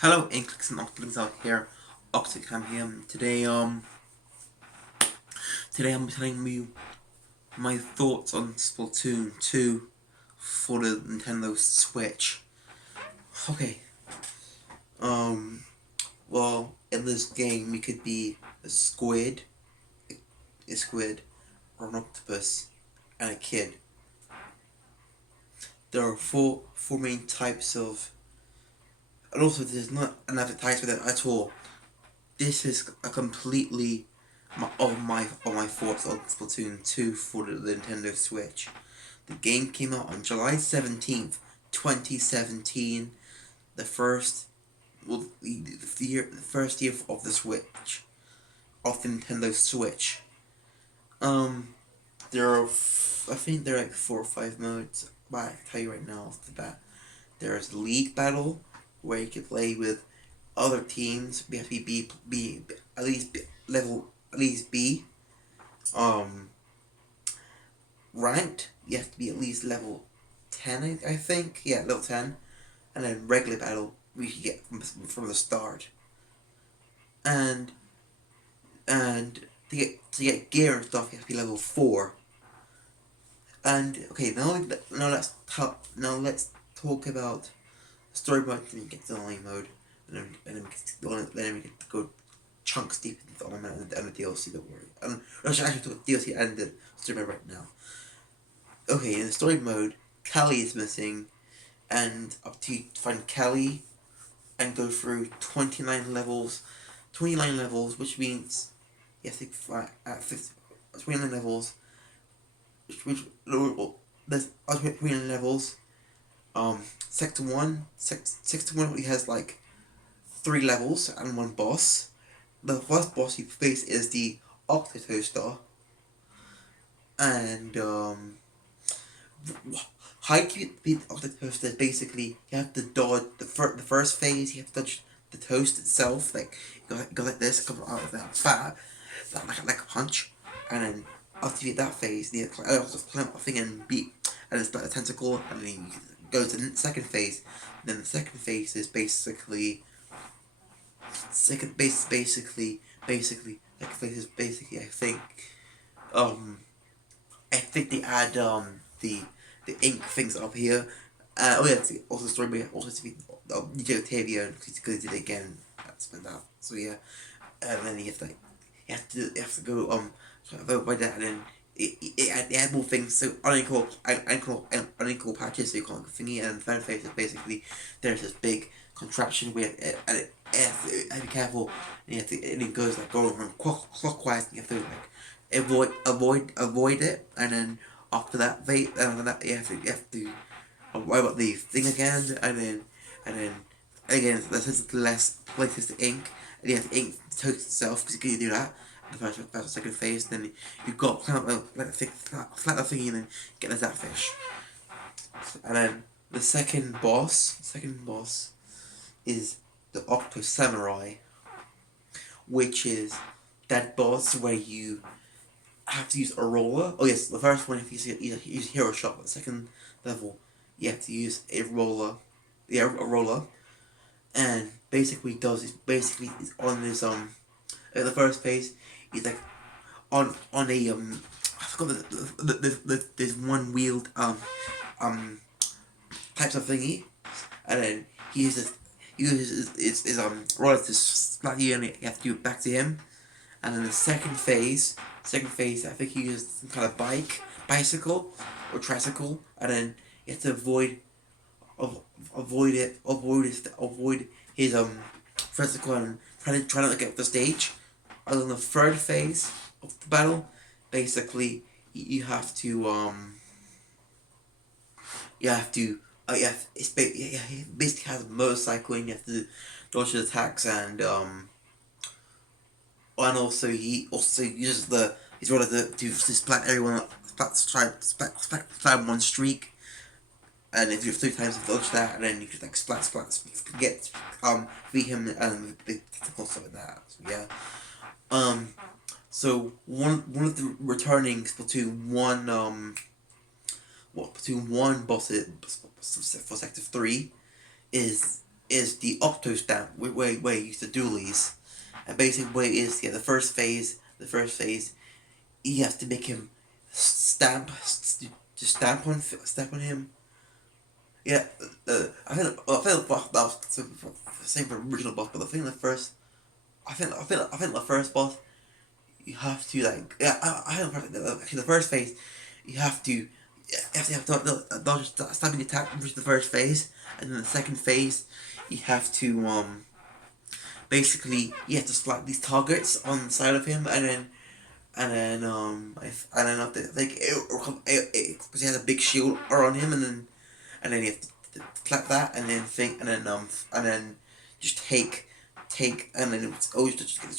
Hello, inklings and octolings out here. Octocam here. Today I'm telling you my thoughts on Splatoon 2 for the Nintendo Switch. Okay. Um. Well, in this game, you could be a squid, or an octopus, and a kid. There are four main types of, and also there's not another type of it at all. This is a completely my thoughts on Splatoon 2 for the Nintendo Switch. The game came out on July 17th, 2017. The first the first year of the Switch, of the Nintendo Switch. Um, there are I think there are like 4 or 5 modes. But I can tell you right now off the bat. There's League Battle, where you can play with other teams. You have to be at least at least B. Um, Ranked, you have to be at least level 10, I think. Yeah, level 10. And then regular battle, we should get from the start. And to get gear and stuff, you have to be level 4. And okay, now let's talk about story mode. Then you get to the online mode, then we get to go chunks deep into the online mode and the DLC. Don't worry. I should actually talk DLC and the story mode right now. Okay, in the story mode, Callie is missing, and up to you to find Callie and go through 29 levels. 29 levels, which means you have to fight at 29 levels. There's 29 levels. Sector 1, Sector 1 only has like 3 levels and 1 boss. The first boss you face is the Octotoaster, and how you beat the toast is basically you have to dodge the first phase. You have to dodge the toast itself, like go like this, come out of that fat, like a punch, and then after you beat that phase, you also climb a thing and beat, and it's like a tentacle, and then you go to the second phase. And then the second phase is basically I think um I think they add the ink things up here. Also story, but also to be DJ Octavia because he did it again. That's been that. So yeah, and then you have to go vote by that, and then they add more things. So unequal patches. So you can't thingy, and the third phase is basically there's this big contraption where and you have to be careful, and it goes like going from clockwise. And you have to like avoid it, and then after that, you have to worry about the thing again, and then again, there's less places to ink, and you have to ink the toast itself because you can do that. The first second phase, then you've got flat the thingy, and then get the Zapfish, and then the second boss is the Octo Samurai, which is that boss where you have to use a roller. Oh yes, the first one you have to use Hero Shot. But the second level, you have to use a roller. Yeah, a roller, and basically is on this at the first phase, he's like on a I forgot there's one wheeled types of thingy, and then he uses his roller to slap you, and you have to do it back to him. And then the second phase, I think he used some kind of bicycle, or tricycle, and then you have to avoid his tricycle, and try not to get off the stage. And then the third phase of the battle, basically you have to he basically has a motorcycle, and you have to dodge his attacks, and also he also uses his roller to splat everyone up, splat one streak, and if you have 3 times you dodge that, and then you just like splat get beat him and big tentacle stuff like that. So yeah. So one of the returning Splatoon 1 bosses for Sector 3 is is the octo stamp, where you use the dualies, and basically what it is, yeah, the first phase, you have to make him stamp on him. Yeah, I think the boss that was the same for original boss, but I think the first boss you have to like yeah actually the first phase you have to dodge stabbing attack which is the first phase, and then the second phase you have to basically you have to slap these targets on the side of him, and then like because he has a big shield around him, and then you have to clap that, and then think, and then just and then it's always just get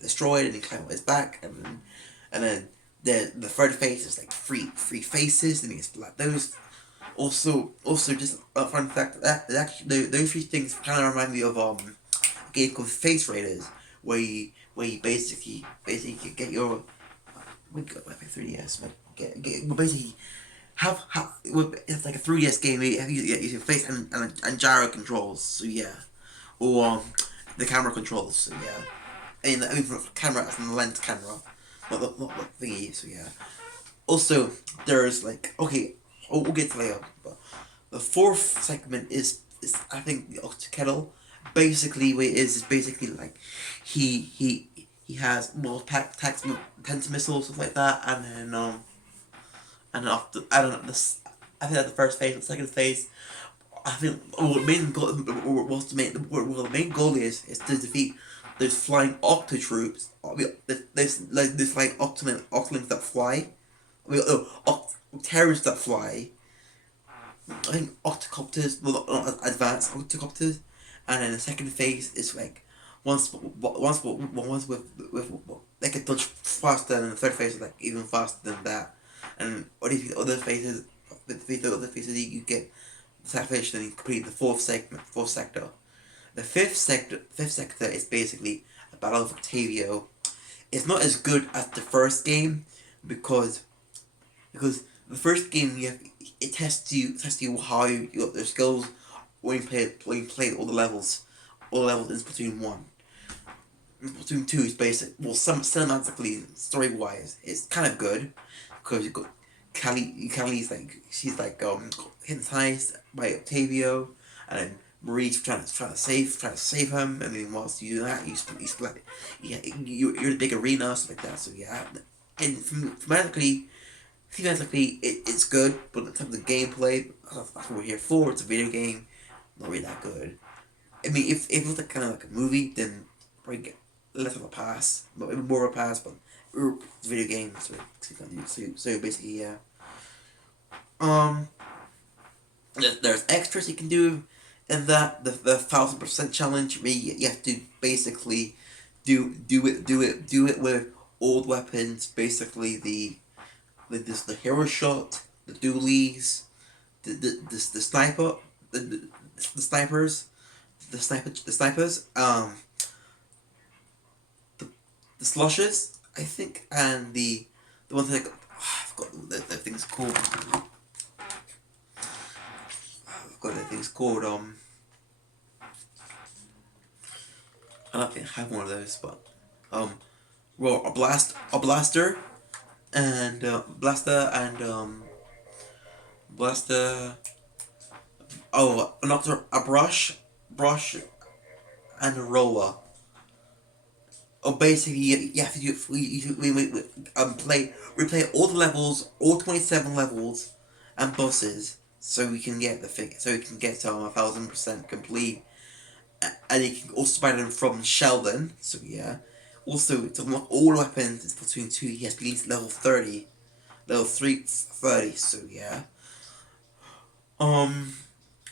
destroyed, and then climb on his back, and then the third phase is like three faces, and you splat those. Also, just a fun fact that actually those three things kind of remind me of a game called Face Raiders, where you basically get your we got like 3DS, well, basically it's like a 3DS game. You have your face and gyro controls. So yeah, or the camera controls. So yeah, I mean for camera as in the lens camera, not the thingy. So yeah. Also, there's like okay, we'll get to later, but the fourth segment is I think the Octokettle. Basically, what it is basically like he has more attacks, tens missiles, stuff like that, and then after I don't know this. I think that's the first phase. The second phase, I think the main goal is to defeat those flying octo troops. There's flying octolings that fly. Terrorists that fly. I think octocopters, well not advanced octocopters, and then the second phase is like once with they can dodge faster, and the third phase is like even faster than that, and all these other phases, the other phases you get the salvation and complete the fourth sector. The fifth sector is basically a battle of Octavio. It's not as good as the first game because the first game it tests you how you got their skills when you play all the levels in Splatoon 1. Splatoon 2 is basic. Well, some cinematically, story wise, it's kind of good because you got Callie's like she's like hypnotized by Octavio, and then Marie's trying to save him, and then whilst you do that, you split. Yeah, you're in a big arena stuff like that. So yeah, and thematically, it's good, but in terms of gameplay, that's what we're here for. It's a video game, not really that good. I mean, if it was like kind of like a movie, then probably get less of a pass, but maybe more of a pass. But it's a video game, so basically, yeah. Um, there's extras you can do in that the 1,000% challenge. Where you have to basically do it with old weapons. Basically, the hero shot, the dualies, the sniper, the snipers, the snipers, the slushes, I think, and the one thing I forgot the thing's called. I forgot the thing's called. I don't think I have one of those, but well, a blaster, and blaster. Oh, a brush, and a roller. Oh, basically, you have to do it. Replay all the levels, all 27 levels, and bosses, so we can get so we can get 1,000% complete, and you can also buy them from Sheldon. So yeah, also to unlock all weapons in Splatoon 2, he has to be at least level 30, level 30. So yeah, um.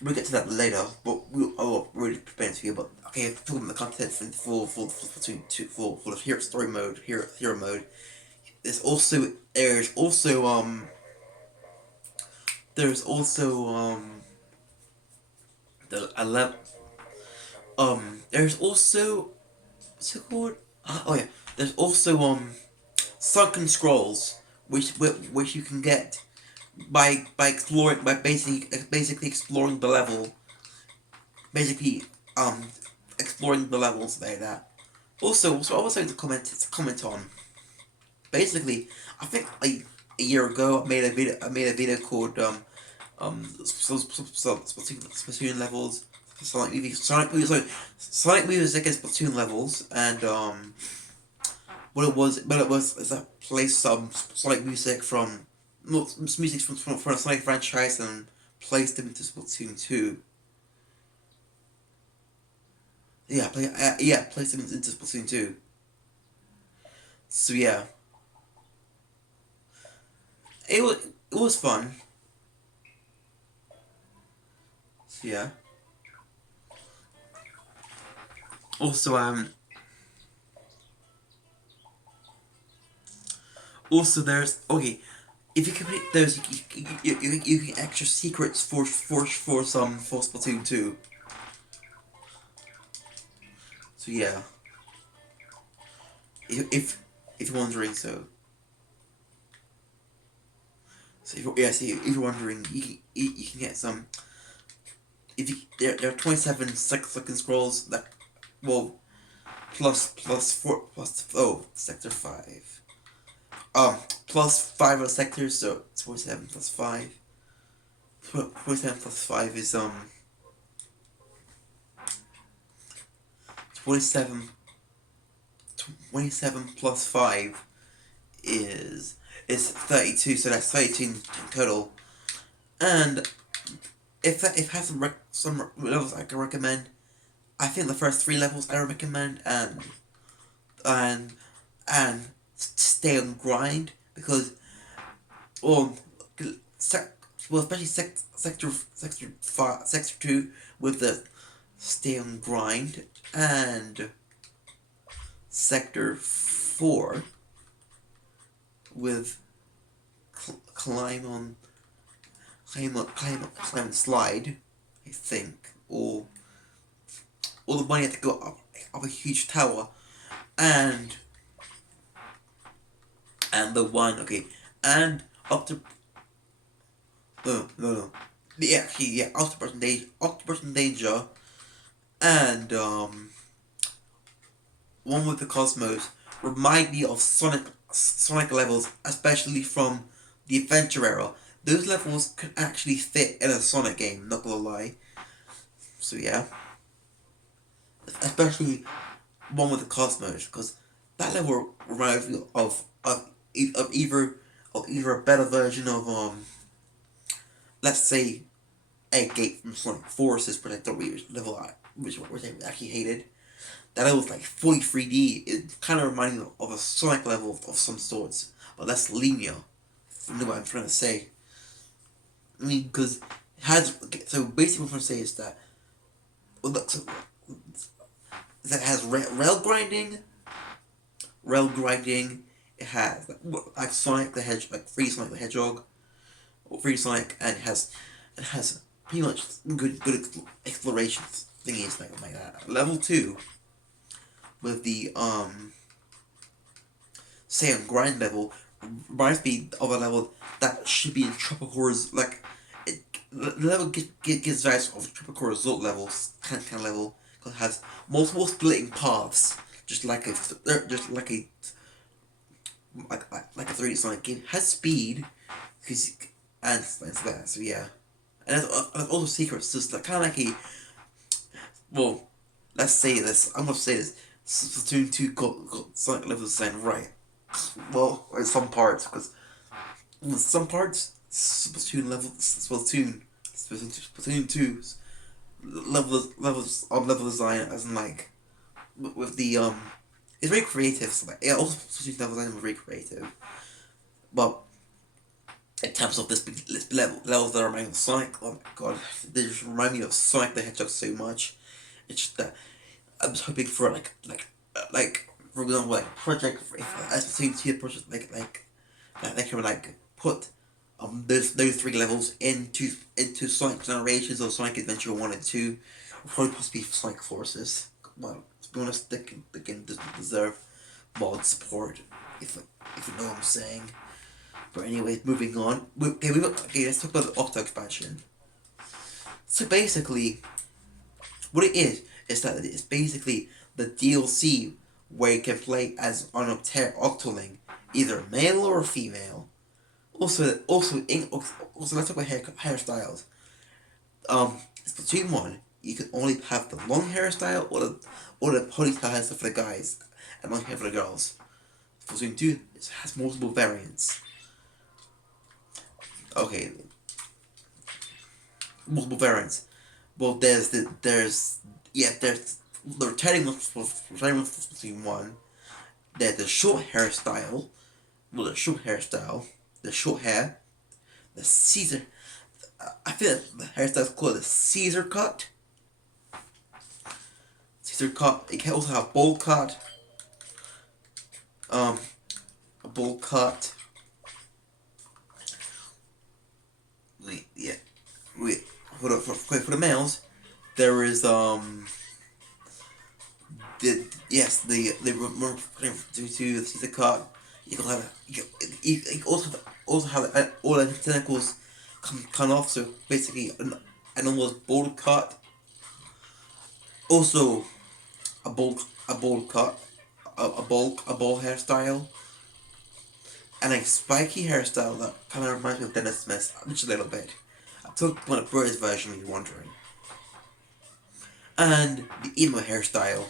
We'll get to that later, but I'll really prepare to you. But okay, talking about the content for the hero story mode, hero mode. There's also the 11 there's also what's it called? Oh yeah, there's also sunken scrolls which you can get by basically exploring the level, basically um exploring the levels like that. Also, I was going to comment on. Basically, I think like a year ago, I made a video called Splatoon levels, Sonic music and Splatoon levels, and what it was is I placed some Sonic music from music from the Sonic franchise and placed them into Splatoon 2. Yeah, placed them into Splatoon 2. So yeah, it was fun. So yeah. Also there's okay. If you complete those, you can extra secrets for some for Splatoon 2. So yeah, if you're wondering, if you're wondering, you can get some. If you there are 27 second scrolls that well plus four plus sector 5 plus 5 of sectors, so it's 27 plus 5. 27 plus 5 is 27 27 plus 5 is 32, so that's 32 in total. And if has some levels I can recommend, I think the first 3 levels I recommend, and and stay on grind because well, especially sector 2 with the stay on grind, and sector 4 with climb on climb and slide, I think, or the one you have to go up a huge tower, and the one and up to no yeah octopus and danger, and one with the cosmos remind me of Sonic levels, especially from the adventure era. Those levels could actually fit in a Sonic game, not gonna lie. So yeah, especially one with the cosmos, because that level reminds me of either a better version of let's say a gate from Sonic Forces Protector level which I actually hated. That level was like fully 3D. It kind of reminded me of a Sonic level of some sorts, but less linear. If you know what I'm trying to say. I mean, because it has so basically what I'm trying to say is that it has rail grinding. It has like Sonic the Hedgehog, like Free Sonic the Hedgehog, or Free Sonic, and it has pretty much good exploration thingies like that. Level 2 with the say on grind level reminds me of a level that should be in tropical like the level gives vibes of tropical resort levels kind of level because it has multiple splitting paths just like a like a 3D Sonic game. Has speed cause, and that, so yeah, and there's also secrets just like kind of like a well let's say this I'm gonna say this Splatoon 2 got Sonic levels designed right. Well, in some parts, because in some parts, Splatoon 2's level design, as in like with the it's very creative. So like, yeah, also Splatoon level design was very creative, but in terms of this levels that remind me of Sonic, oh my god, they just remind me of Sonic the Hedgehog so much. It's just that I was hoping for like for example like project if as between two project like they can like put those 3 levels into Sonic Generations or Sonic Adventure 1 and 2, or probably possibly Sonic Forces. Well, to be honest, they can deserve mod support if you know what I'm saying. But anyways, moving on. Let's talk about the Octo expansion. So basically, what it is, is that it's basically the DLC where you can play as an octoling, either male or female. Also, let's talk about hairstyles. Splatoon 1, you can only have the long hairstyle or the ponytail hairstyle for the guys and long hair for the girls. Splatoon 2 has multiple variants. Okay, multiple variants. Well, there's the returning with Splatoon 1. There's the short hairstyle. Well, the short hair, the Caesar. I feel like the hairstyle's called the Caesar cut. Caesar cut. You can also have bowl cut. A bowl cut. Yeah. For the males, there is to the Caesar cut. You can have you can also have all the tentacles come off. So basically, an almost bowl cut. Also, a bowl cut, a bowl hairstyle, and a spiky hairstyle that kind of reminds me of Dennis Smith just a little bit. I took one of British version if you're wondering. And the emo hairstyle.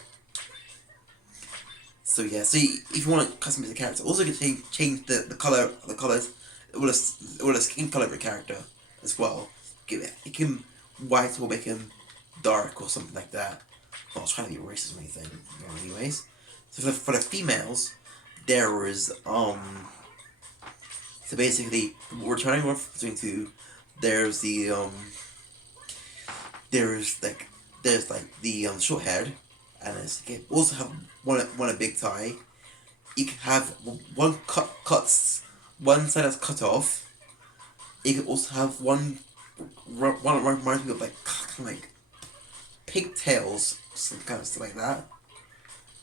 So yeah, so if you want to customize the character, also you can change the colors, or the skin color of your character as well. It can white or make him dark or something like that. I'm not trying to be racist or anything. Anyways, so for the females, there is so basically we're trying to between two. There's the there's the short haired, and you can also have one a big tie. You can have one cuts one side that's cut off. You can also have one reminds me of like pigtails, some kind of stuff like that.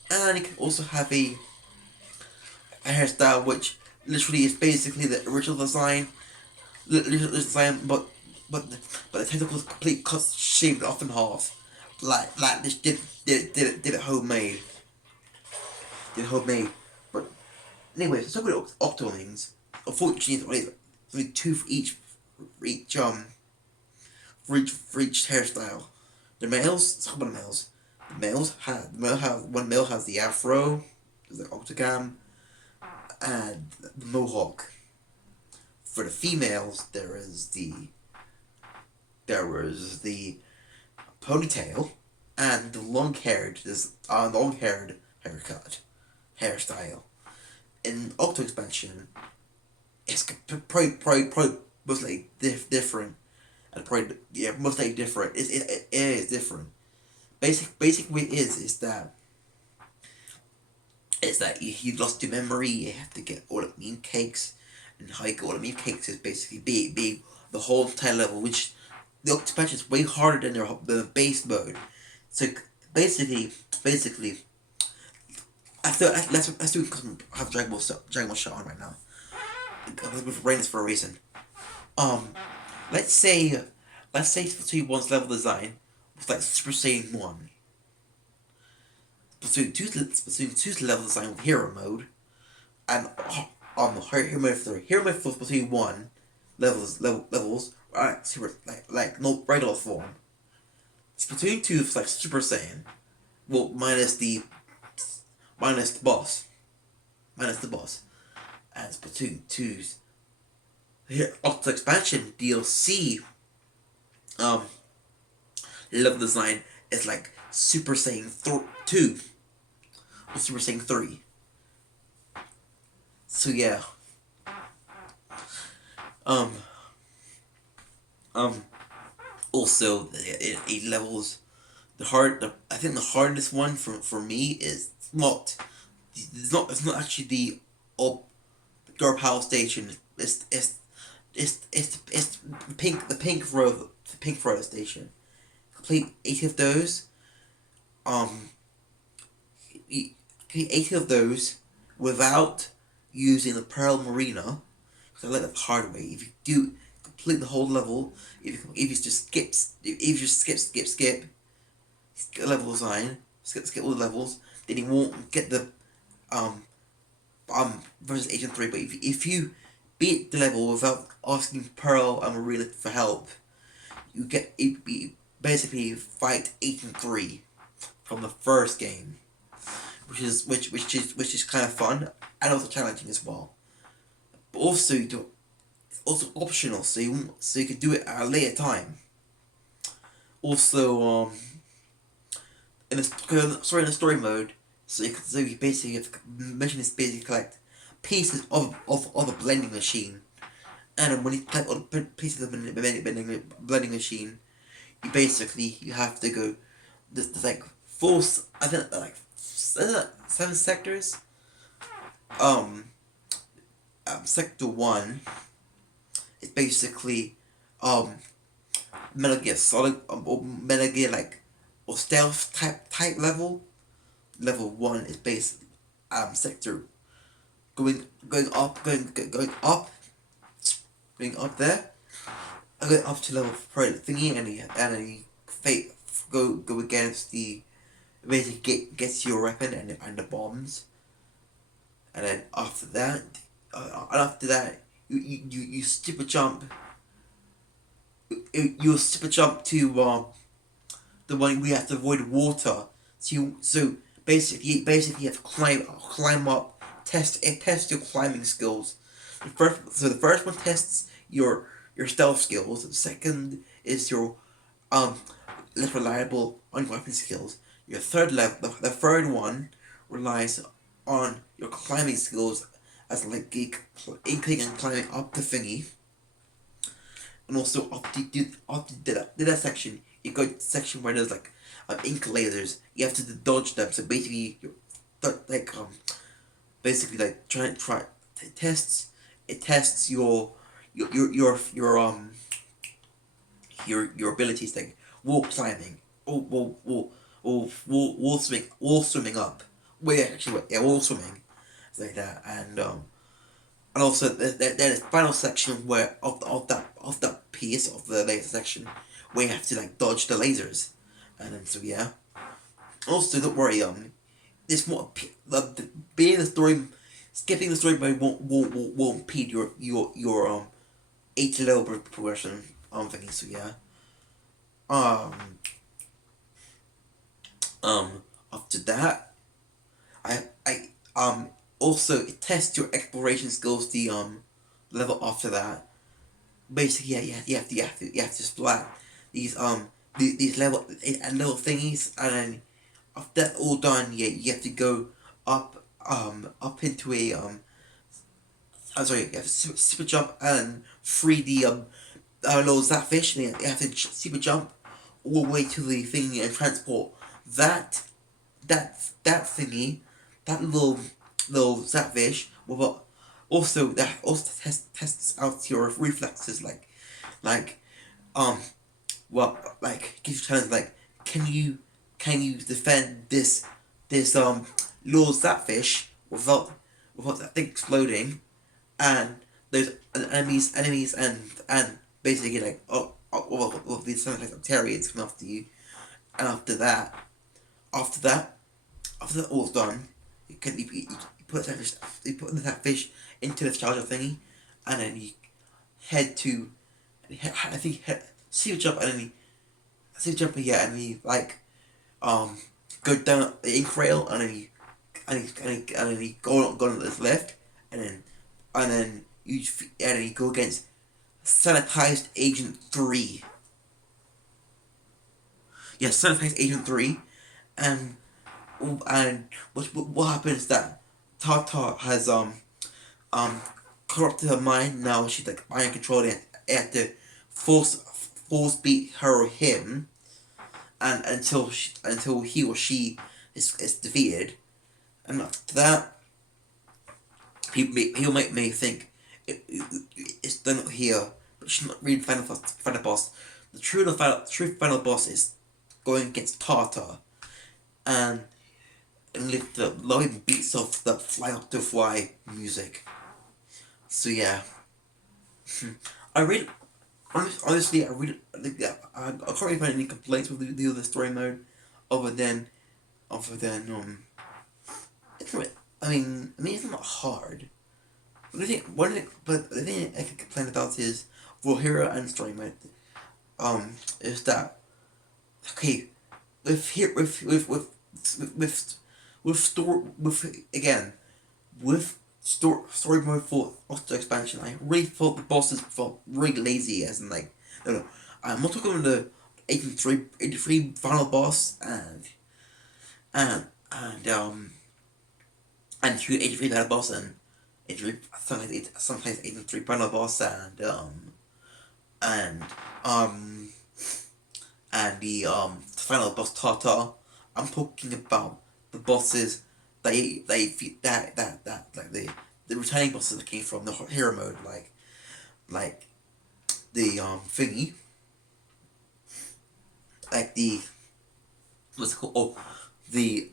And you can also have a hairstyle which literally is basically the original design, but the tentacles completely cut shaved off in half, like this did it homemade, But anyway, so with octolings, unfortunately, it's only two for each for each hairstyle. The males, let's talk about the males. One male has the afro, the octocam, and the mohawk. For the females, there is the ponytail and the long haired hairstyle. In Octo expansion, it's probably mostly different, and probably mostly different. It is different. Basic way is that you lost your memory. You have to get all the meme cakes, and how you get all the meme cakes is basically being the whole entire level, which the expansion is way harder than the base mode. So basically, let's do have Dragon Ball shot on right now. With Rain is for a reason. Let's say Splatoon 1's level design was like Super Saiyan 1. Splatoon 2's level design with Hero Mode, and Hero Mode 3. Hero Mode for Splatoon 1 levels are super like no regular form. Splatoon 2 is like Super Saiyan. Well, minus the boss. And Splatoon 2's here Octo expansion DLC level design is like Super Saiyan 2 or Super Saiyan 3. So yeah. Also it levels I think the hardest one for me is it's not actually the Girl Power Station. It's the pink road station. Complete 80 of those. Complete 80 of those without using the Pearl Marina. Because I like the hard way. If you do complete the whole level, if you just skip, get the level design, skip all the levels, then you won't get the um versus Agent 3. But if you beat the level without asking Pearl and Marina for help, you get basically fight Agent 3 from the first game, which is kind of fun and also challenging as well. But also it's also optional, so you can do it at a later time. Also, in the story mode, so you basically have to, mission is basically collect pieces of a blending machine, and when you collect all the pieces of the blending machine, you have to go. There's like four, I think like 7 sectors. Um, Sector 1 is basically um Metal Gear Solid or Metal Gear like or stealth type level. Level 1 is basically sector going up going up there. I go up to level 4 thingy and you fight go against the basically gets your weapon and the bombs, and then after that you skip a jump. You skip a jump to the one we have to avoid water. So basically you have to climb up, test your climbing skills. The first one tests your stealth skills. The second is your um less reliable on weapon skills. Your third level, the third one relies on your climbing skills as like inkling and climbing up the thingy. And also after that section, you go to the section where there's like ink lasers. You have to dodge them. So basically, like basically like try tests. It tests your abilities like wall climbing, or wall swimming up. Wall swimming, it's like that, and also there's final section where of that piece of the laser section where you have to like dodge the lasers, and then so yeah. Also, don't worry, there's more being the story, skipping the story mode won't impede your 80 level progression thingy. So yeah. Um After that, I also it tests your exploration skills. The level after that, basically yeah, you have to splat these these level thingies, and then after that all done, yeah, you have to go up into a I'm sorry, you have to super jump and free the little Zapfish, and you have to super jump all the way to the thingy and transport that that thingy, that little Zapfish. Well, also that also tests out your reflexes, like um like gives you challenge like can you defend this little Zapfish without that thing exploding, and there's enemies and basically like these something like Octarians come after you, and after that after that all's done, you put that fish into the charger thingy, and then you head to I think see the jump, and then see the jump here, and then you like go down the ink rail, and then you go on this left, and then you go against Sanitized Agent 3. Yeah, Sanitized Agent 3, and what happens is that Tata has um corrupted her mind. Now she's like mind controlled, and have to force beat her or him, and until he or she is defeated. And after that, people may think it's done here, but she's not really final boss. The true final boss is going against Tata, and lift the loving beats of the Fly Up to Fly music. So yeah, I really, honestly, I really, I can't really find any complaints with the story mode. other than other than it's not, I mean it's not hard. But the thing I can complain about is for hero and story mode. Is that okay? With here with store with again with story mode for Octo expansion, I really thought the bosses felt really lazy. As in like, no, I'm not talking about the 83 final boss and and 83 final boss and 83 sometimes 83 final boss and um and the final boss Tata. I'm talking about the bosses that like the returning bosses that came from the hero mode, like the thingy, like the what's it called? Oh, the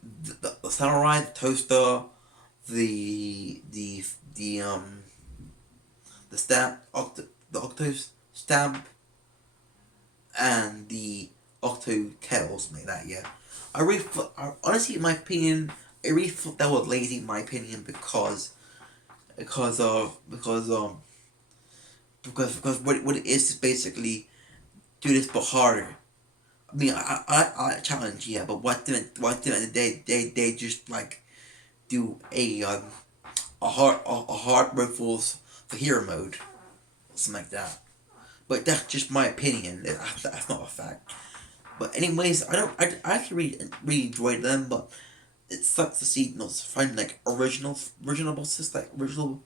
samurai, the toaster, the the the um the stamp, the octos stamp, and the octo kettles, like that. Yeah, honestly, in my opinion, I really thought that was lazy. In my opinion, because of because what it is basically do this but harder. I mean, I challenge, yeah, but what didn't they just like do a hard mode for hero mode, something like that. But that's just my opinion. That's not a fact. But anyways, I actually really enjoyed them, but it sucks to see not find like original bosses, like original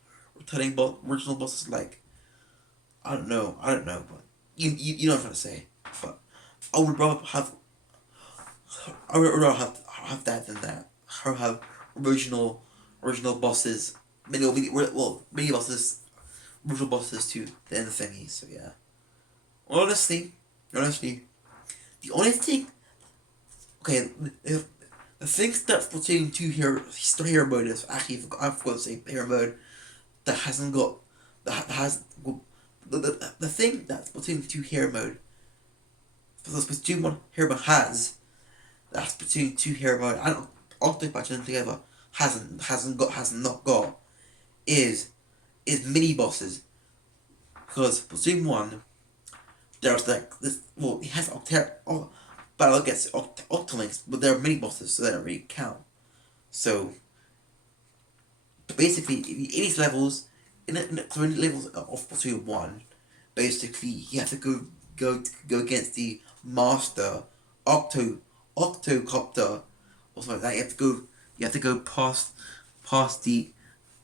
bosses, like I don't know, but you know what I'm trying to say. But I would rather have that than that. I would have original bosses, mini bosses, original bosses too than the thingy. So yeah, honestly, honestly, the only thing, okay, the things that Splatoon 2 hero mode is actually, I forgot to say hero mode that hasn't got that has the thing that Splatoon 2 hero mode, the Splatoon 1 hero mode has, that Splatoon 2 hero mode, I don't Octocam together hasn't not got is mini bosses, because Splatoon 1 there's like this, well, it has battle against octolings, but they're mini bosses, so they don't really count. So basically, in these levels, so in levels of Splatoon 1, basically you have to go against the master octocopter or something like that. You have to go past the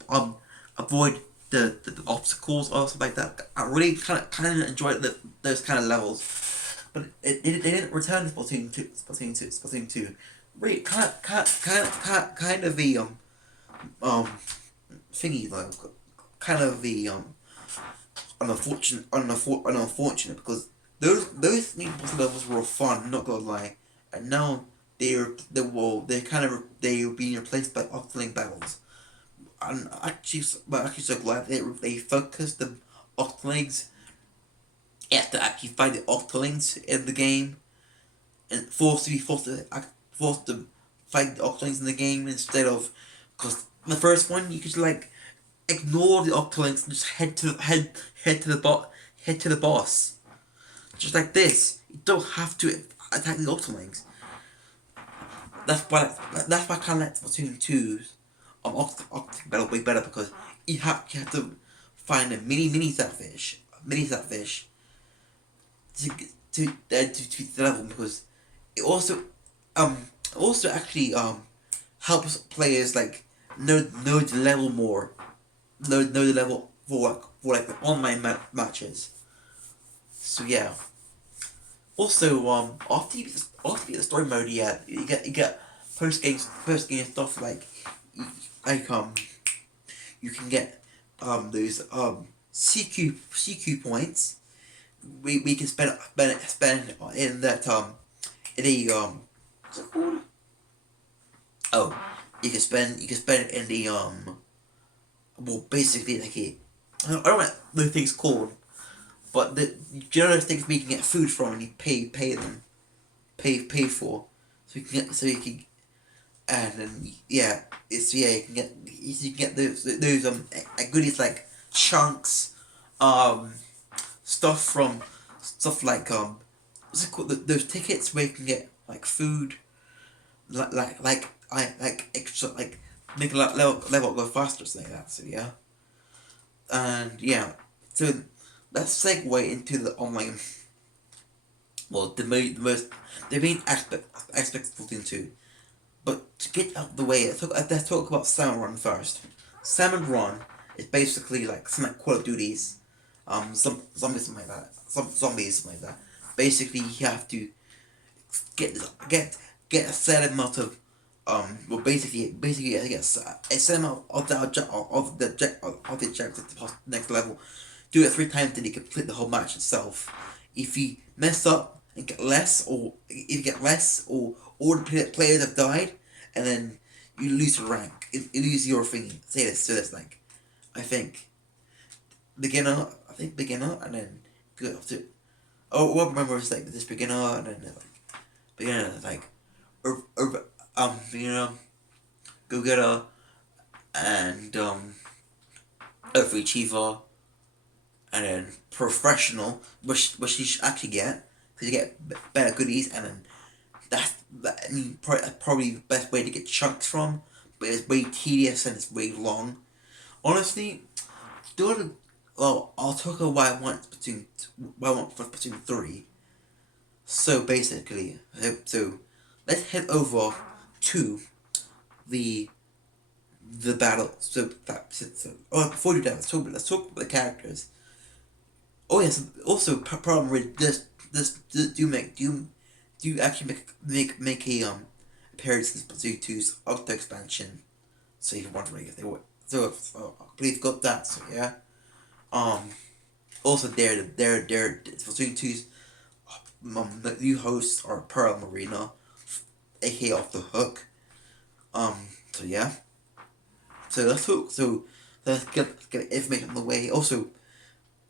um avoid the obstacles or something like that. I really kind of enjoyed those kind of levels, but they didn't return to Splatoon 2. Really kind of the um thingy though, kind of the unfortunate, because those main boss levels were fun, not gonna lie, and now they're being replaced by octoling battles. But actually so glad they focused the octolings. You have to actually fight the octolings in the game, and forced to fight the octolings in the game instead of, because the first one you could like ignore the octolings and just head to the head to the boss, just like this. You don't have to attack the octolings. That's why I kind of like Splatoon 2's battle way better, because you have to find a mini starfish to to the level, because it um also actually helps players like know the level more, know the level for like the online matches. So yeah. Also, after you get the story mode, yeah, you get post game stuff like you can get those CQ points. We can spend in that in a what's it called? Oh, you can spend it in the well, basically like I don't know what the thing's called, but the general things we can get food from, and you pay for. you can and then yeah, you can get those goodies like chunks, um, stuff from stuff like what's it called? Those tickets where you can get like food, like extra like make a level go faster, something like that. So yeah, and yeah, so let's segue into the online. Well, the main aspect of Splatoon 2. But to get out of the way, let's talk about Salmon Run first. Salmon Run is basically like some like Call of Duties, some zombies something like that, some zombies something like that. Basically, you have to get get get a set amount of well basically you have to get a set amount of the objective to the next level. Do it 3 times, then you complete the whole match itself. If you mess up and get less, or if you get less, or all the players have died, and then you lose your rank, you lose your thing. Say this, so that's like, I think beginner, and then go up to. Oh, what remember is like this beginner, and then like beginner, like, beginner, go getter, and overachiever, and then professional, which you should actually get, because you get better goodies, and then I mean, probably the best way to get chunks from, but it's way tedious and it's way long. Honestly, doing well, I'll talk about why I want for Splatoon 3. So basically, so let's head over to the battle. Oh, before we do that, let's talk about the characters. Oh yes. Also, problem with this do you actually make a appearance in Splatoon 2's Octo expansion? So you're wondering if they were I believe got that. So yeah. Um. Also, Splatoon 2's the new hosts are Pearl Marina, aka Off the Hook. So yeah. So let's get information on the way. Also,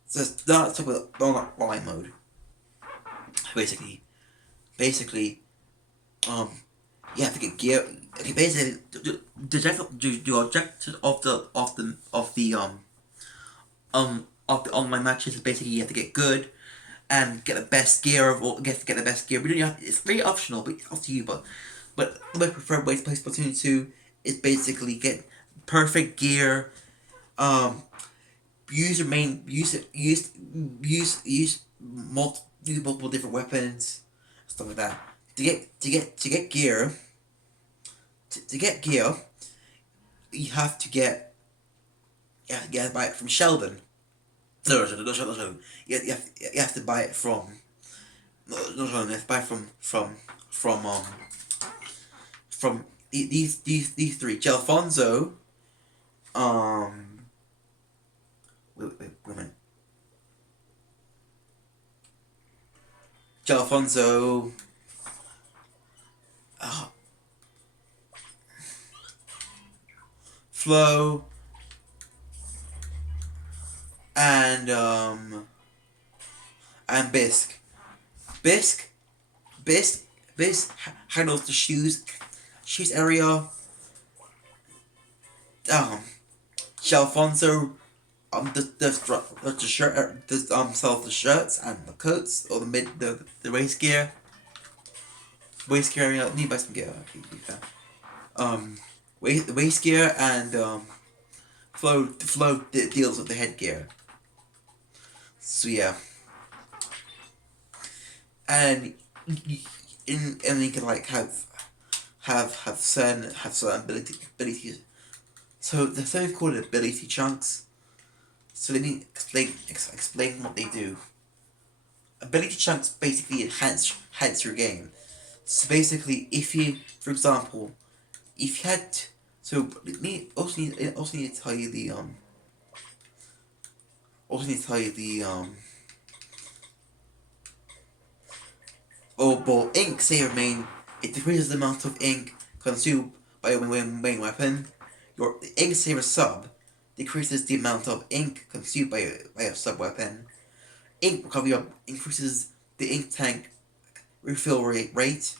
so now let's talk about online mode. Basically, basically, um, you have to get gear. Okay, basically, the objective of the online matches is basically you have to get good and get the best gear of all. Get the best gear. But you don't have, it's very optional, but it's up to you. But the most preferred way to play Splatoon 2 is basically get perfect gear. Um, use your main use multiple different weapons, stuff like that. To get gear, to get gear, you have to get buy it from Sheldon. No, Sheldon. You have to buy it from no Sheldon. You have to buy it from these three. Gelfonso, um, wait a minute. Gelfonso, Flo, and Bisque. Bisque, Bisque handles the shoes area. Alfonso the shirt sells the shirts and the coats, or the waist gear area. Need to buy some gear actually. Yeah. Waist gear, and Flo deals with the headgear. So yeah, and you can like have certain abilities. So the thing called ability chunks. So let me explain what they do. Ability chunks basically enhance your game. So basically, if you, for example, if you had, so let me also need to tell you the ink saver main. It decreases the amount of ink consumed by your main weapon. Your ink saver sub decreases the amount of ink consumed by your sub weapon. Ink recovery increases the ink tank refill rate.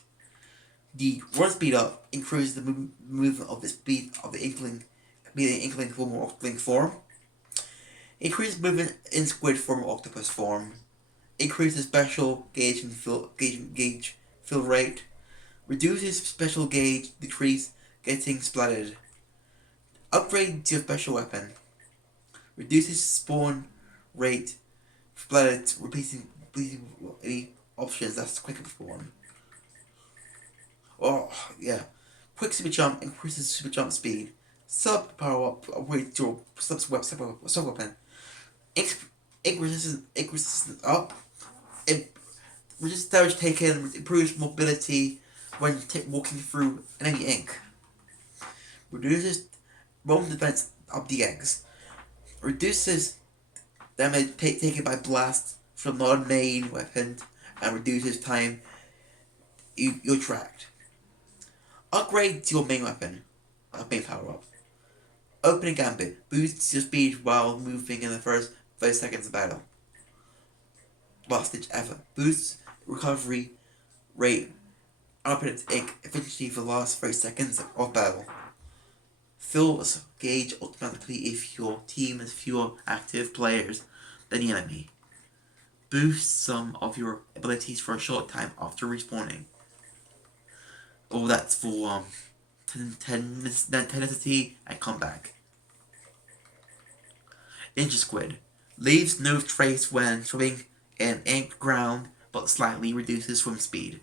The run speed up increases the movement of the speed of the inkling, be it inkling form or octoling form. Increases movement in squid form or octopus form. Increases special gauge and fill rate. Reduces special gauge, decrease getting splattered. Upgrade to a special weapon. Reduces spawn rate, splattered, repeating any options that's quicker spawn. Oh, yeah. Quick super jump increases super jump speed. Sub power up, upgrade to a sub weapon. Ink resistance up. It reduces damage taken, improves mobility when walking through enemy ink. Reduces roam defense of the eggs. Reduces damage taken by blast from non-main weapons and reduces time you tracked. Upgrade to your main weapon, main power up. Opening Gambit boosts your speed while moving in the first 30 seconds of battle. Last Ditch Ever boosts recovery rate and opponent's ink efficiency for the last 30 seconds of battle. Fills gauge automatically if your team has fewer active players than the enemy. Boosts some of your abilities for a short time after respawning. Oh, that's for tenacity and comeback. Ninja Squid leaves no trace when swimming in ink ground, but slightly reduces swim speed.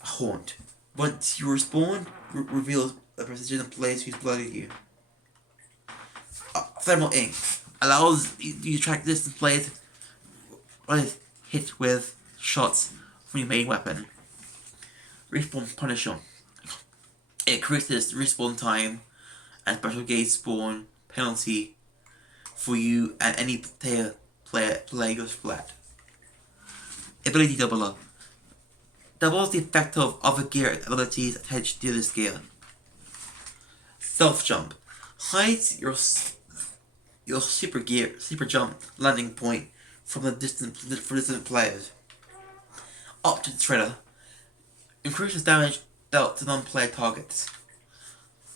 Haunt. Once you respawn, reveals the precision of players who's blooded you. Thermal Ink allows you to track distant players hit with shots from your main weapon. Respawn Punisher. It increases respawn time and special gauge spawn penalty for you and any player goes flat. Ability Doubler. Doubles the effect of other gear abilities attached to this gear. Self Jump. Hides your super jump landing point from the distant players. Option Shredder. Increases damage dealt to non-player targets.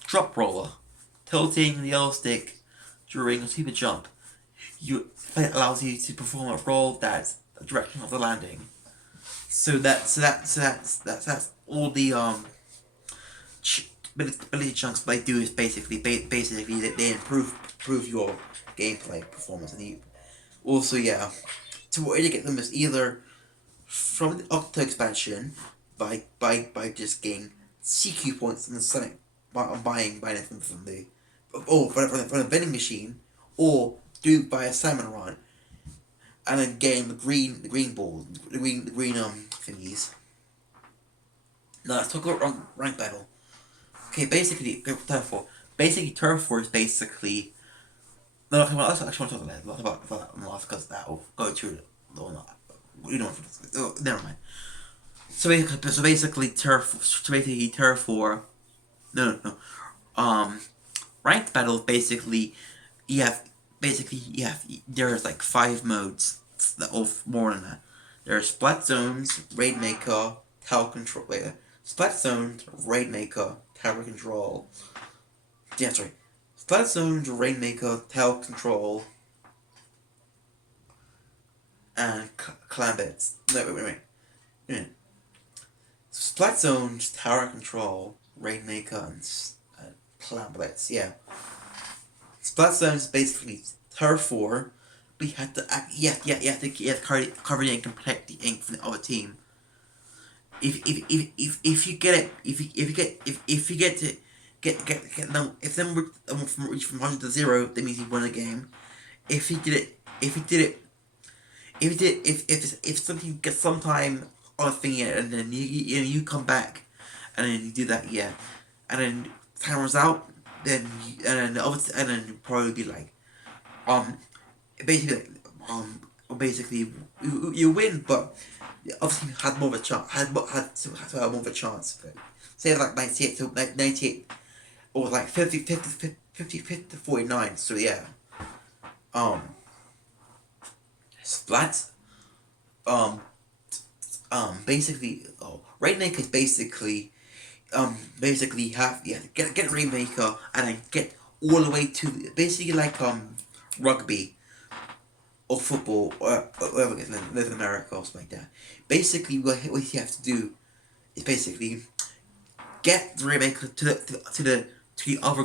Drop Roller. Tilting the yellow stick during a super jump. It allows you to perform a roll that's the direction of the landing. So that's all the ability chunks they do is basically they improve your gameplay performance, and also to way to get them is either from the Octo expansion by just getting CQ points from the Sonic buying it from the from the vending machine, or do it by a salmon run and then getting the green ball, the green thingies. Now let's talk about rank battle. Okay, basically Turf War. Basically Turf War is basically no. Okay, well, I actually want to talk about that last because that will go through it. Or not. You don't. Oh, never mind. So basically Turf War. No. Ranked battles basically there's like 5 modes, or more than that. There's Splat Zones, Raid Maker, Tower Control. Splat Zones, Raid Maker, Tower Control. Yeah, sorry. Splat Zones, Raid Maker, Tower Control, and Clan Bits. No, wait. Splat Zones, Tower Control, Raid Maker, and Clan Blitz. Yeah. Splat Zones is basically Turf War, but you have to cover the ink and protect the ink from the other team. If you get them, if them reach from 100 to 0, that means you won a game. If something gets sometime on a thing and then you come back and then you do that, and then time runs out, then you probably be like basically you win, but obviously had more of a chance, had more of a chance. But say like 98 or like 50 to 49. So yeah, Splat, basically, Rainmaker is basically basically get a Rainmaker and then get all the way to basically like rugby or football or whatever it is in America or something like that. Basically, what you have to do is basically get the Rainmaker to the other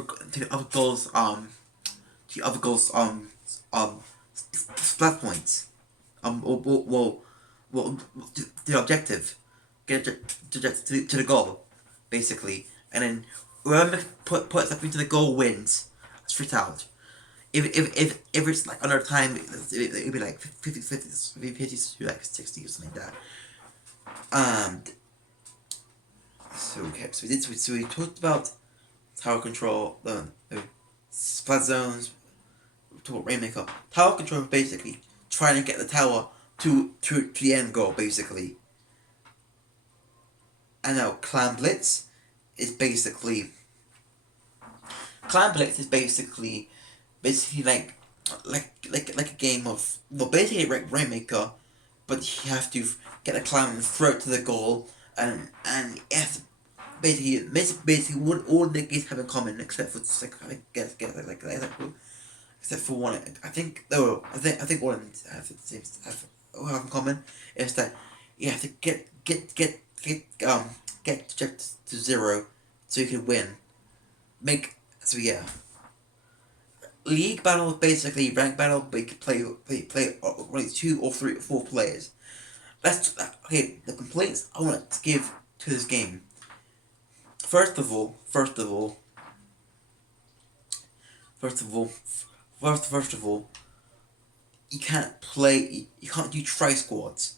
goals to the other goals um splat points well the objective get to the goal basically, and then whoever puts up into the goal wins straight out. If it's like under time, it'd be like 50 to like 60 or something like that. So okay, so we talked about tower control, splat zones, we talked about Rainmaker. Tower control is basically trying to get the tower to the end goal basically. And now is basically Clan Blitz is basically like a game of well basically Rainmaker, but you have to get a clan and throw it to the goal, and yes, basically what all the games have in common except for like I guess except for one. I think though I think all of them have the same have in common is that you have to get to zero so you can win. Make so yeah. League battle is basically rank battle, but you can play only 2 or 3 or 4 players. That's okay. The complaints I want to give to this game. First of all, first of all, you can't play. You can't do tri squads.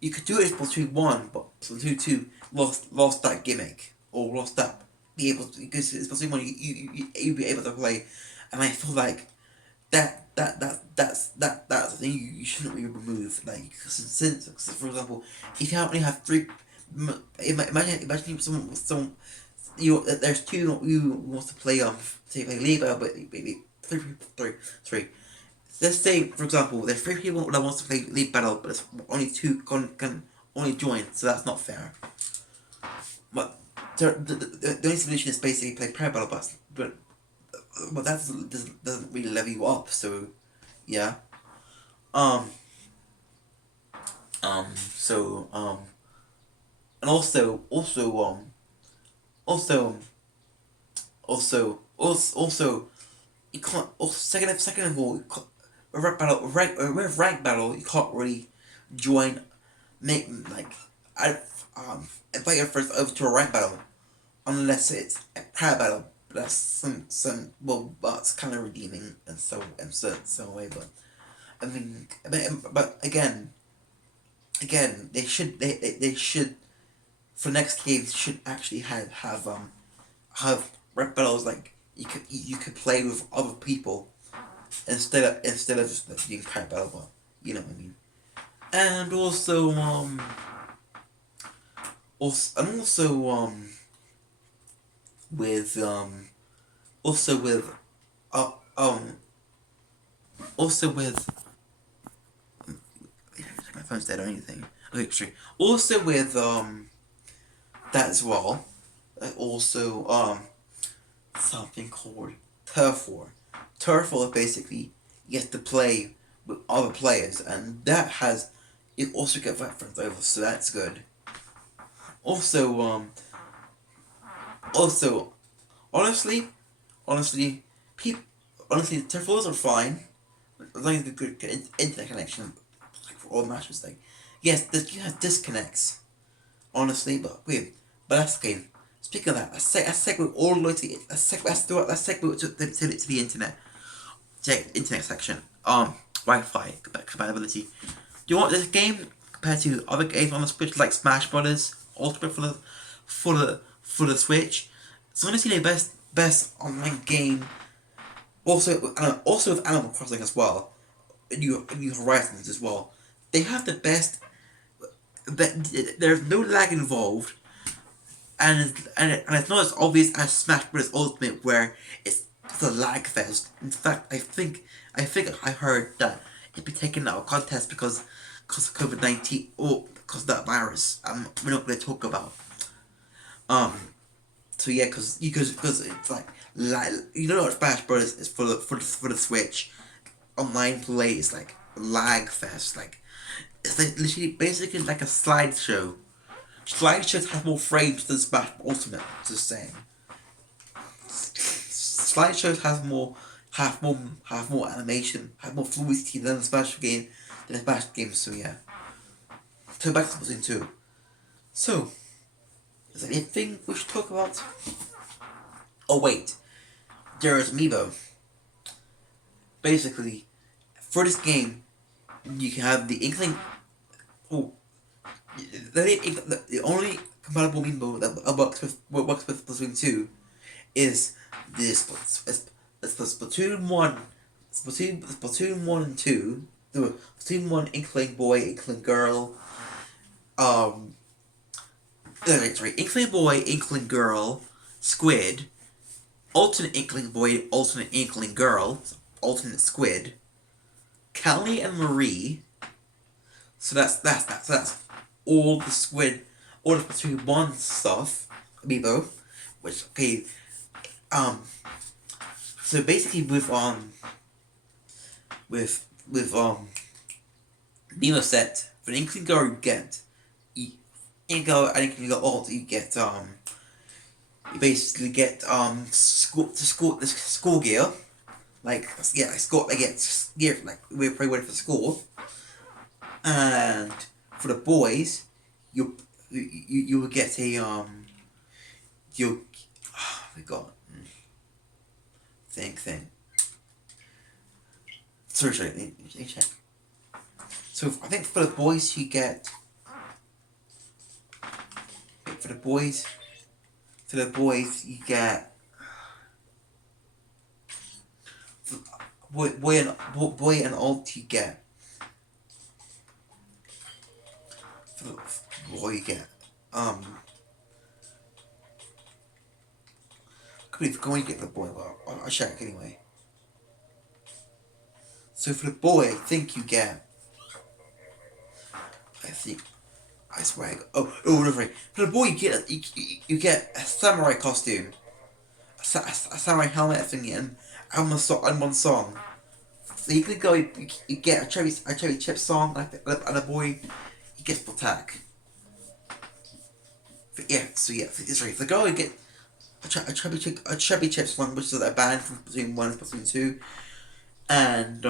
You could do it in Splatoon 1, but Splatoon 2 lost that gimmick or lost that be able to because Splatoon 1 you'd be able to play, and I feel like that's the thing you shouldn't really remove. Like since for example, if you only have 3, imagine someone there's 2 who wants to play say play League but maybe three. Let's say, for example, there's 3 people that wants to play League Battle, but it's only 2 can only join, so that's not fair. But the only solution is basically play Prayer Battle, but that doesn't really level you up. So yeah. Um. So and also also you can't. Also, second of all, with rank battle, you can't really join, make like, I invite your friends over to a rank battle, unless it's a prayer battle. But that's well, that's kind of redeeming in some way. But but again, they should for next games should actually have rank battles like you could play with other people instead of just like, being prayer battle. But you know what I mean. And also with also with uh um also with my phone's dead or anything. Okay, sorry. Also with that as well. Also something called turf war. Turf war basically you get to play with other players, and that has you also get reference over, so that's good. Also also honestly honestly people honestly turf wars are fine as long as the good internet connection like for all matches. Like yes, you have disconnects honestly, but wait, but that's okay. Speaking of that, I segue all the way to I segue to the internet. Check internet section. Wi-Fi compatibility. Do you want this game compared to other games on the Switch like Smash Brothers Ultimate for the Switch? It's honestly the best online game. Also with Animal Crossing as well. New Horizons as well. They have the best. There's no lag involved, and it's not as obvious as Smash Bros. Ultimate where it's a lag fest. In fact, I heard that it'd be taken out of contest because of COVID-19 or because of that virus. We're not going to talk about. Um, So yeah, because it's like you know what Smash Bros is for the Switch. Online play is like lag fest. Like it's like literally basically like a slideshow. Slideshows have more frames than Smash Ultimate. Just saying. Slideshows have more animation, have more fluidity than a Smash game. So yeah. So back to Splatoon 2. So is there anything we should talk about? Oh wait, there's Amiibo. Basically, for this game, you can have the Inkling. Oh, the only compatible Amiibo that works with Splatoon 2 is this Splatoon 1, Splatoon 1 and 2, the Splatoon 1 Inkling Boy, Inkling Girl, um, sorry, Inkling Boy, Inkling Girl, Squid, alternate Inkling Boy, alternate Inkling Girl, alternate Squid, Callie and Marie. So that's all the Squid, all the Splatoon 1 stuff, Amiibo, which okay, um, so basically with Amiibo set for the Inkling Girl you get, Inkling Girl alt you get you basically get school gear, like yeah school I get gear like we're pretty ready for school. And for the boys, you will get a you oh my god thing. Sorry, let me check. So I think for the boys you get for the boys you get boy and alt you get for the boy you get could be going to get the boy, but I'll check anyway. So for the boy, I think you get. I think. I swear. No, right. For the boy, you get a samurai costume, a samurai helmet thing, and one song. So you could go. You get a cherry chip song, and a boy, he gets attack. Yeah. So yeah, it's right. For the girl, you get a chubby chip song, which is a band from Splatoon 1 and Splatoon 2. And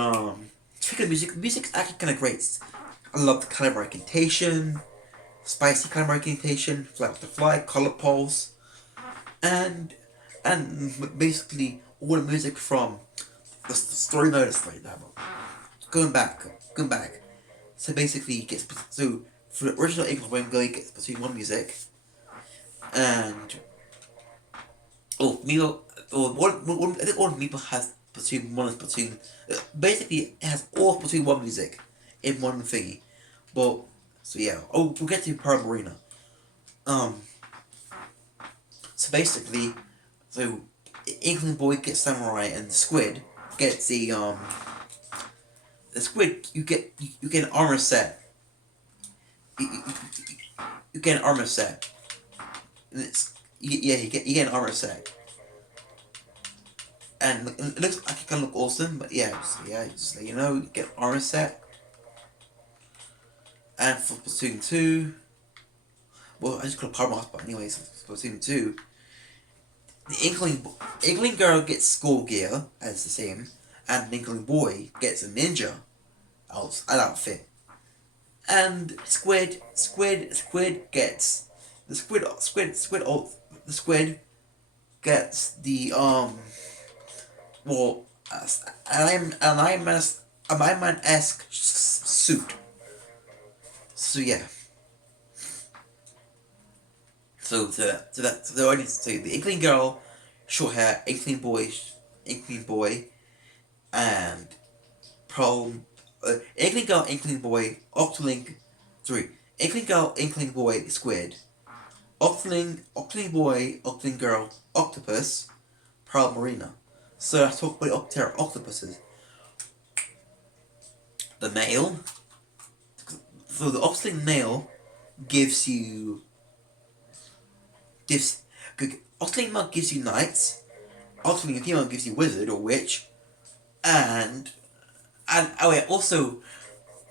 speaking of music, music's actually kind of great. I love the color incantation, spicy color incantation, fly with the fly, color pulse, and basically all the music from the story mode is like that. Going back. So basically, you get so for the original English when you get Splatoon 1 music, and Meeple, I think all Meeple has Splatoon 1 and Splatoon. Basically, it has all Splatoon 1 music in one thingy. But, so yeah. Oh, we'll get to Pearl Marina. Um, so basically, so Inkling Boy gets Samurai and the Squid gets the Squid, you get an armor set. You get an armor set. And it's, yeah, you get an armor set. And it looks like it can look awesome, but yeah, just let you know, you get armor set. And for Splatoon 2, well, I just call it Power Mouse, but anyways, for Splatoon 2, the Inkling Girl gets school gear, as the same, and the Inkling Boy gets a ninja outfit. And Squid gets the Squid gets the well, an Iron Man-esque suit. So yeah. So the Inkling Girl, short hair, Inkling Boy, and Inkling Girl, Inkling Boy, Octoling, Inkling Girl, Inkling Boy, Squid, Octoling Boy, Octoling Girl, Octopus, Pearl Marina. So I talk about octopuses. The male. So the Octoling male gives you Octoling male gives you knights. Octoling female gives you wizard or witch, and oh yeah, also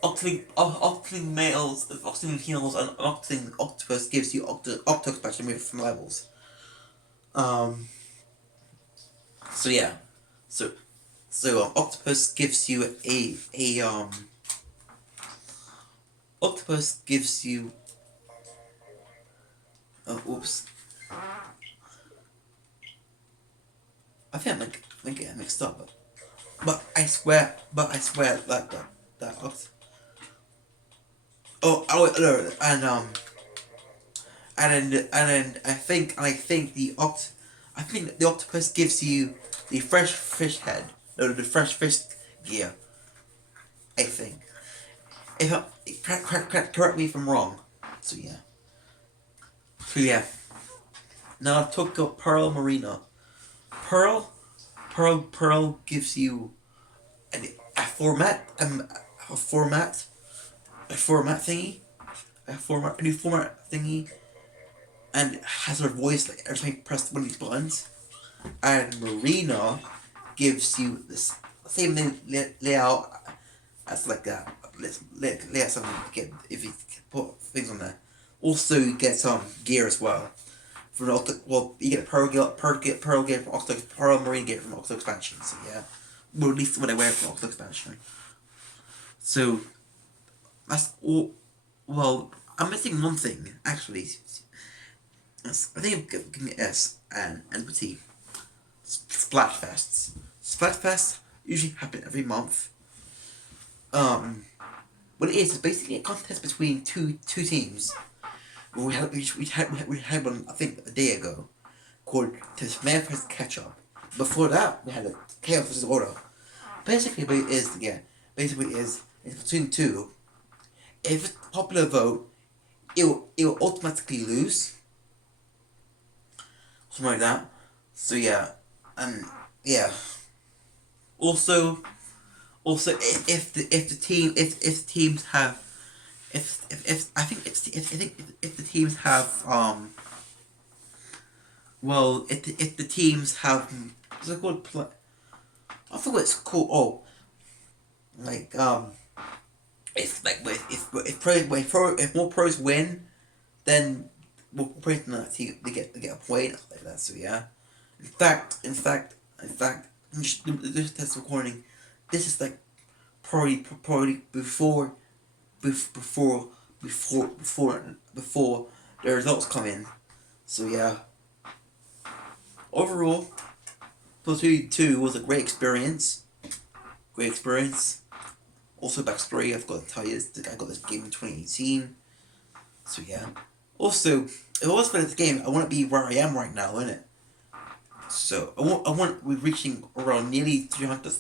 Octoling males, Octoling females, and Octoling octopus gives you octo expansion move from levels. Um. So yeah, so octopus gives you octopus gives you oops. I think I'm getting mixed up, but that no, and I think the octopus gives you the fresh fish head, no, the fresh fish gear. I think if correct me if I'm wrong. So yeah, Now Tokyo Pearl Marina. Pearl, Pearl gives you a format, a format thingy, a new format thingy, and has her voice like every time you press one of these buttons. And Marina gives you this same layout as like that. Let's lay out something to get if you put things on there. Also, you get some gear as well. From well, you get Pearl gear from Octo, Pearl Marine gear from Octo expansion. So yeah, well at least what I wear from Octo expansion. So that's all. Well, I'm missing one thing actually. I think I'm giving it S and T. Splatfests. Splatfests usually happen every month. What it is basically a contest between two teams. We had one I think a day ago called Man vs Ketchup. Before that we had a Chaos vs Order. Basically what it is it's between two. If it's popular vote, it will automatically lose. Something like that. So yeah. Yeah. Also if the teams have if I think if the teams have well if the teams have what's it called I forgot what it's called like if like if more pros win then more pros in that team they get a point like that. So yeah, in fact this test recording, this is like probably before the results come in. So yeah, overall, Splatoon 2 was a great experience. Great experience. Also backstory, I've got to tell you, I got this game in 2018. So yeah. Also, if it was for this game, I wouldn't be where I am right now, innit? So I want we're reaching around nearly 300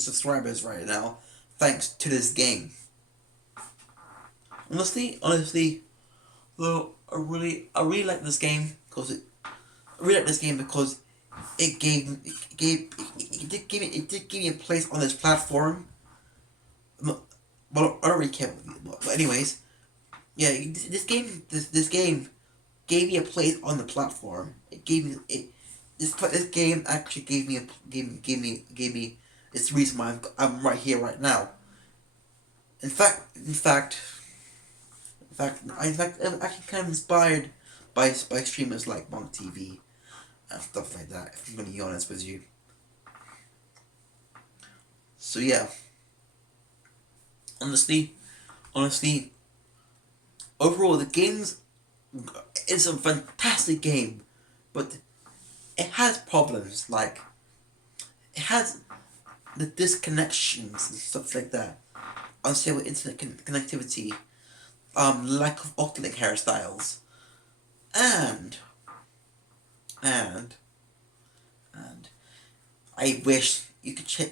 subscribers right now, thanks to this game. Honestly, though I really like this game because it did give me a place on this platform. Well, I don't really care. But anyways, yeah, this game gave me a place on the platform. It gave me it. This game actually gave me. It's the reason why I'm right here right now. In fact, I'm actually kind of inspired by streamers like Monk TV and stuff like that. If I'm going to be honest with you. So yeah, honestly, overall the game's is a fantastic game, but it has problems like it has the disconnections and stuff like that, unstable internet connectivity, lack of octoling hairstyles, and and I wish you could check.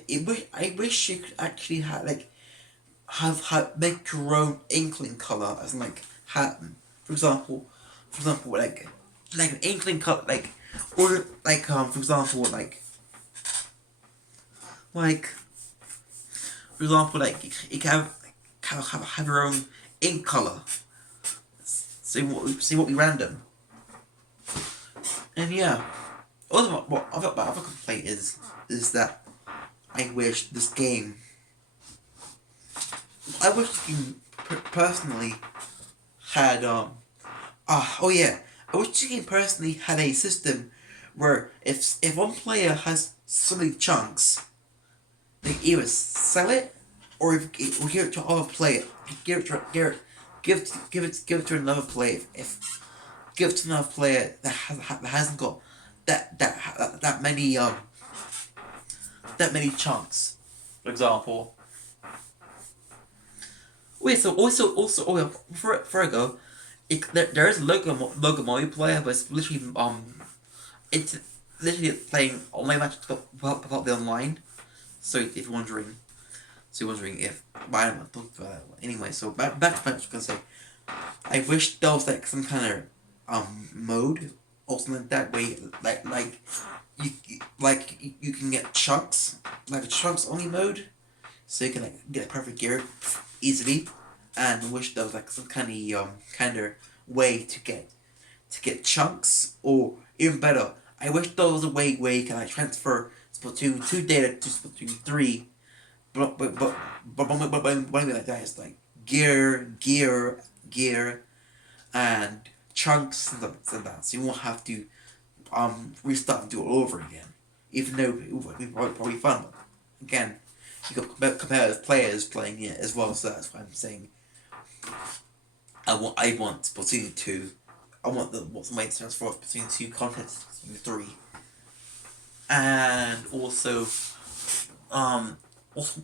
I wish you could actually have make your own inkling color as in like happen. For example, like an inkling color or for example like for example you can have your own ink color. See what we random. And yeah, also what other complaint is that I wish this game. I wish this game personally had oh yeah, I wish this game personally had a system where if one player has so many chunks, they either sell it or or give it to another player. Give it to another player. If give it to another player that hasn't got that many that many chunks. For example. Wait, so also oh yeah, before I go, there is a local multiplayer, but it's literally it's literally playing online matches without the online. So if you're wondering, if why am I talking about that? Anyway, so back to what I was gonna say. I wish there was like some kind of mode or something like that way you can get chunks, like a chunks only mode, so you can like get perfect gear easily, and wish there was like some kind of way to get chunks, or even better, I wish there was a way where you can like transfer Splatoon 2 data to Splatoon 3, one way like that is like gear, and chunks and stuff like that, so you won't have to restart and do it all over again. Even though it would be probably fun, but again, you got compare with players playing it as well, so that's why I'm saying I want Splatoon 2. I want what's the way to transfer Splatoon 2 content to Splatoon 3. And also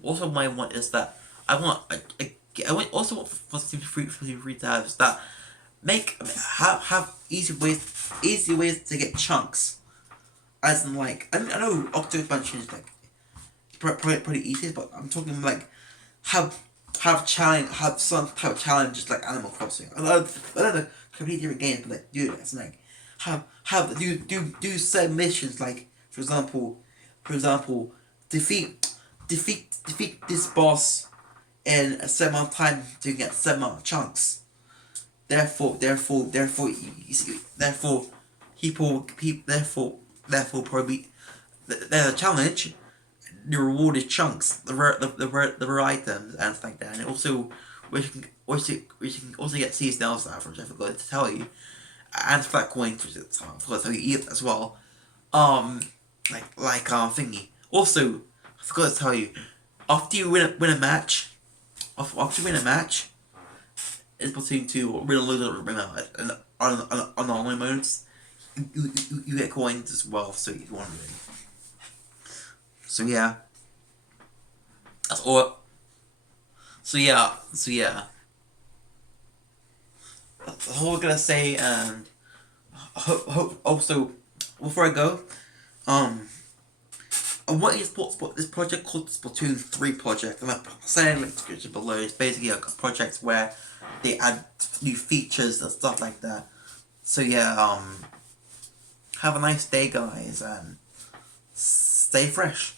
also my want is that I want also want for Splatoon 3 to have is that have easy ways to get chunks. As in like I know Octocam is like pretty easy, but I'm talking like have some type of challenges like Animal Crossing. I know the completely different games, but like do this like do certain missions like for example defeat this boss in a certain amount of time to get a certain amount of chunks. Therefore, therefore, probably there's a challenge. The reward is chunks, the rare items and stuff like that, and also we can also get seasonal stuff, which I forgot to tell you, and flat coins, which I forgot to tell you as well. Thingy. Also, I forgot to tell you, after you win a match, after you win a match. It's Splatoon 2 or real loads of on online modes. You get coins as well, so if you're wondering. So yeah. That's all. So yeah. That's all we're gonna say, and hope also before I go, I want you to support this project called the Splatoon 3 project, and I'll send a link to the description below. It's basically a project where they add new features and stuff like that. So yeah, have a nice day, guys, and stay fresh.